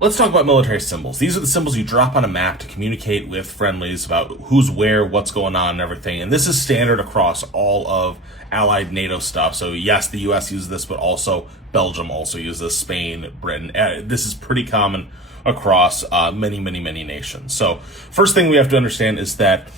Let's talk about military symbols. These are the symbols you drop on a map to communicate with friendlies about who's where, what's going on, and everything. And this is standard across all of allied NATO stuff. So yes, the US uses this, but also Belgium also uses this, Spain, Britain. This is pretty common across many nations. So first thing we have to understand is that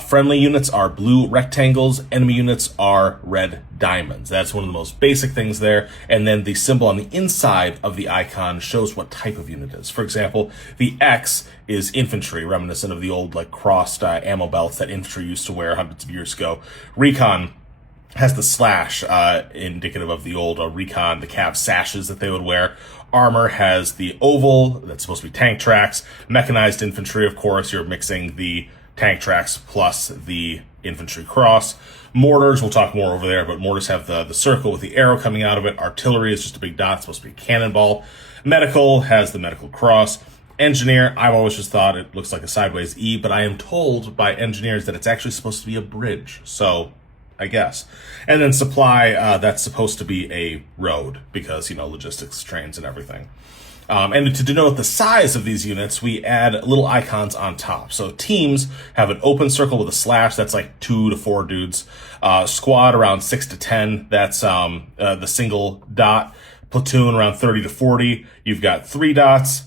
friendly units are blue rectangles, enemy units are red diamonds. That's one of the most basic things there. And then the symbol on the inside of the icon shows what type of unit it is. For example, the X is infantry, reminiscent of the old crossed ammo belts that infantry used to wear hundreds of years ago. Recon has the slash, indicative of the old recon, the cav sashes that they would wear. Armor has the oval, that's supposed to be tank tracks. Mechanized infantry, of course, you're mixing the tank tracks plus the infantry cross. Mortars, we'll talk more over there, but mortars have the circle with the arrow coming out of it. Artillery is just a big dot, supposed to be a cannonball. Medical has the medical cross. Engineer, I've always just thought it looks like a sideways E, but I am told by engineers that it's actually supposed to be a bridge. So, I guess. And then supply, that's supposed to be a road because, logistics, trains, and everything. And to denote the size of these units, we add little icons on top. So teams have an open circle with a slash. That's like 2 to 4 dudes. Squad around 6 to 10. That's the single dot. Platoon around 30 to 40. You've got 3 dots.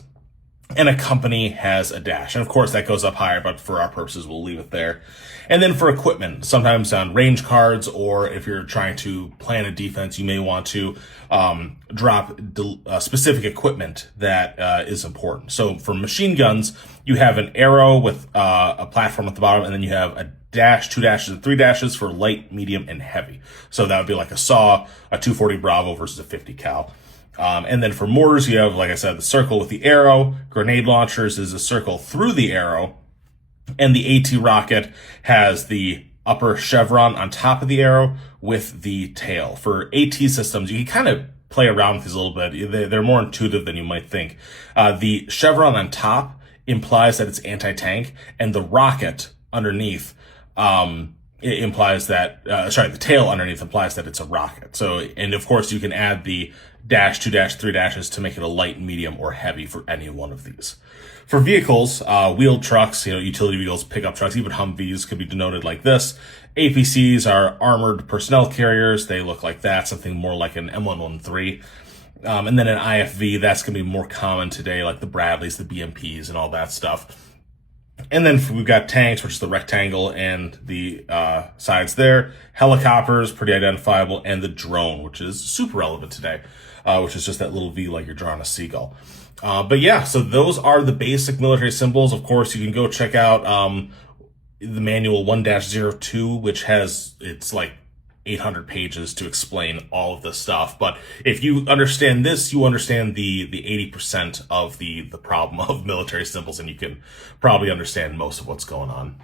And a company has a dash. And of course that goes up higher, but for our purposes, we'll leave it there. And then for equipment, sometimes on range cards, or if you're trying to plan a defense, you may want to drop specific equipment that is important. So for machine guns, you have an arrow with a platform at the bottom, and then you have a dash, 2 dashes, and 3 dashes for light, medium, and heavy. So that would be like a SAW, a 240 Bravo versus a 50 cal. And then for mortars, you have, like I said, the circle with the arrow. Grenade launchers is a circle through the arrow. And the AT rocket has the upper chevron on top of the arrow with the tail. For AT systems, you can kind of play around with these a little bit. They're more intuitive than you might think. The chevron on top implies that it's anti-tank, and the rocket underneath it implies that, the tail underneath implies that it's a rocket. So, and of course you can add the dash, 2 dash, 3 dashes to make it a light, medium, or heavy for any one of these. For vehicles, wheeled trucks, utility vehicles, pickup trucks, even Humvees could be denoted like this. APCs are armored personnel carriers. They look like that, something more like an M113. And then an IFV, that's going to be more common today, like the Bradleys, the BMPs, and all that stuff. And then we've got tanks, which is the rectangle and the sides there. Helicopters, pretty identifiable. And the drone, which is super relevant today, which is just that little V like you're drawing a seagull. But yeah, so those are the basic military symbols. Of course, you can go check out the manual 1-02, which has, it's like 800 pages to explain all of this stuff. But if you understand this, you understand the 80% of the problem of military symbols, and you can probably understand most of what's going on.